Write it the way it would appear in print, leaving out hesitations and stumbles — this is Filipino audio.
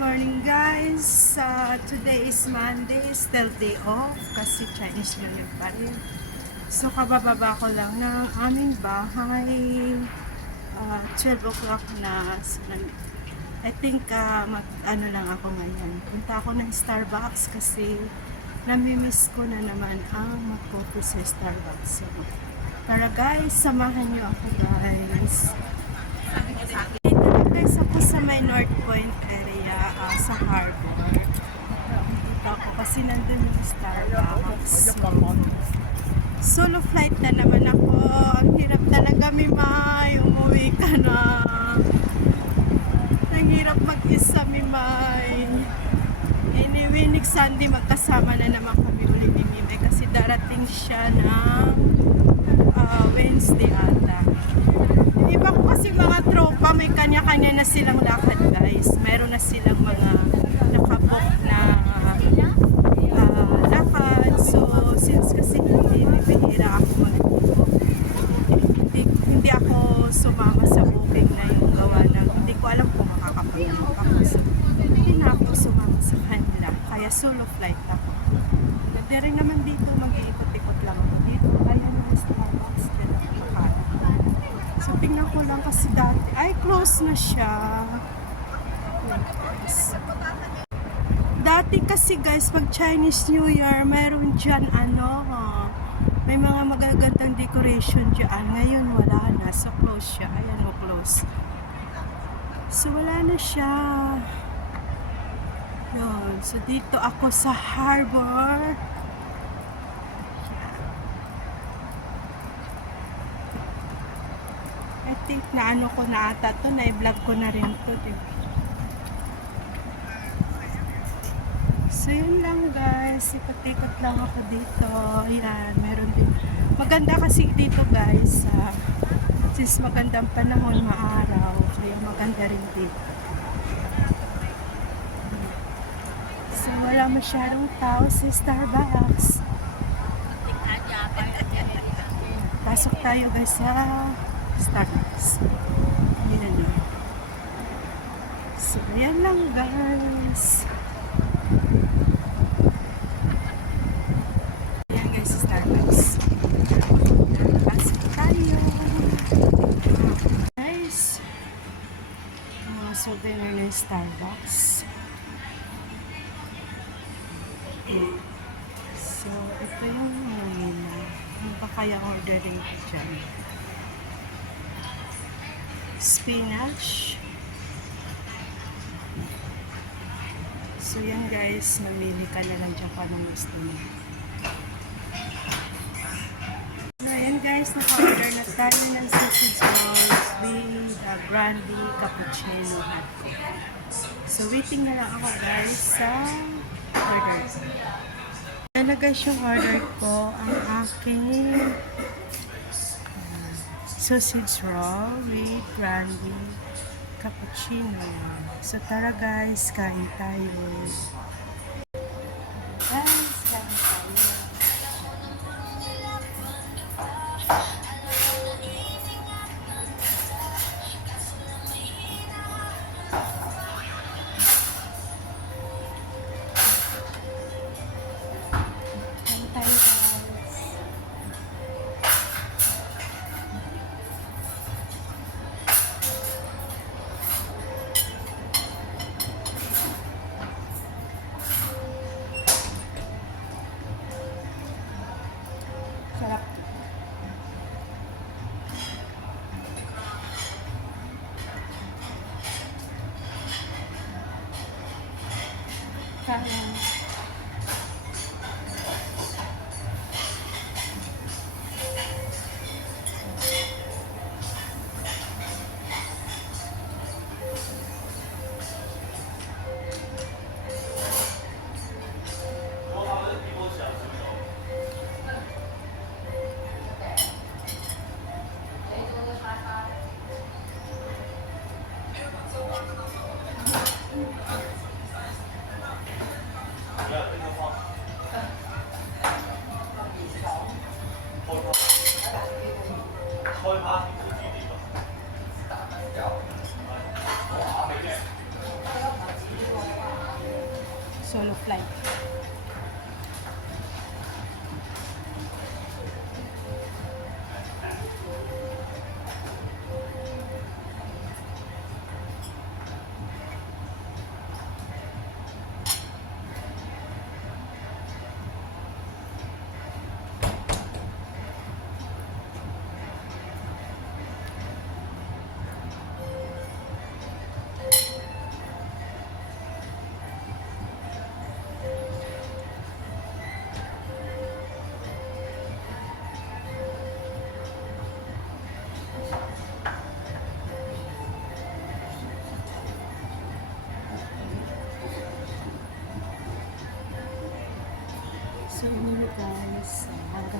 morning guys. Today is Monday, still day off kasi Chinese New Year pa rin. So kabababa ko lang ng aming bahay. 12 o'clock na. So, I think ano lang ako ngayon. Punta ako ng Starbucks kasi namimiss ko na naman ang mag-coffee sa Starbucks. So, tara guys, samahan niyo ako guys. Guys, ako sa may North Point area, sa harbor. Dito ako kasi nandun yung Starbucks. Solo flight na naman ako. Ang hirap talaga, Mimay. Umuwi ka na. Ang hirap mag-isa, Mimay. Anyway, next Sunday magkasama na naman kami ulit ni Mimay kasi darating siya ng Wednesday ata. Iba ko kasi mga tropa, may kanya-kanya na silang lakad guys. Meron na silang mga nakabook na lakad. So, since kasi bihira ako hindi ako sumama sa booking na yung gawa ng hindi ko alam kung makakapag-book ako. So, hindi na ako sumama sa kanila. Kaya solo flight ako. Hindi rin naman dito, mag-iikot-ikot lang ako dito. Kaya naman Starbucks din ako makain. So, tingnan ko lang kasi dati. Ay, close na siya. Dati kasi guys, pag Chinese New Year, mayroon dyan may mga magagandang decoration dyan. Ngayon, wala na. So, close siya. Ayan o, close. So, wala na siya. Yun. So, dito ako sa harbor. I think na ano ko na ata to, na-vlog ko na rin to, diba? So yun lang guys, ikot-ikot lang ako dito. Ayan, meron din. Maganda kasi dito guys, since magandang panahon, maaraw, kaya maganda rin dito. So wala masyadong tao sa Starbucks. Pasok tayo guys sa Starbucks. Ayan na. So ayan lang guys. Ayan guys, Starbucks. Pasok tayo. Guys, souvenir ng Starbucks. So ito yung ano pa kaya ordering ko dyan? Spinach. So yan guys, mamili ka na lang dyan pa ng gusto mo. Ayan guys, naka-order na tayo ng sausage rolls with brandy cappuccino hot coffee. So waiting na lang ako guys sa order. Ayan na guys yung order ko, ang aking sausage roll with brandy cappuccino. So tara guys, kain tayo. Guys, kain tayo. Kain tayo guys. Sarap. Kain. solo flight. So, yun guys, hanggang